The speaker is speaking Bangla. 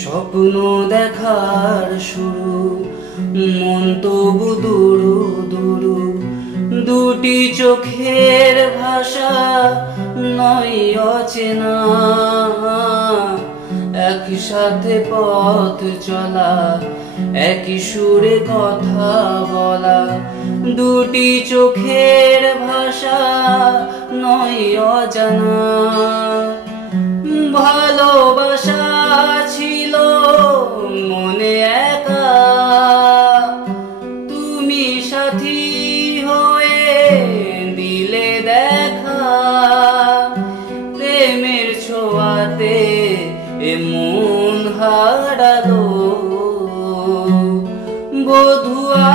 স্বপ্ন দেখার শুরু, মন তবু দুরু দুরু, দুটি চোখের ভাষা নয় অচেনা, একই সাথে পথ চলা, একই সুরে কথা বলা, দুটি চোখের ভাষা নয় অজানা। ভালোবাসা ছিল মনে একা, তুমি সাথী হয়ে দিলে দেখা, প্রেমের ছোঁয়াতে এ মন হারালো বধুয়া।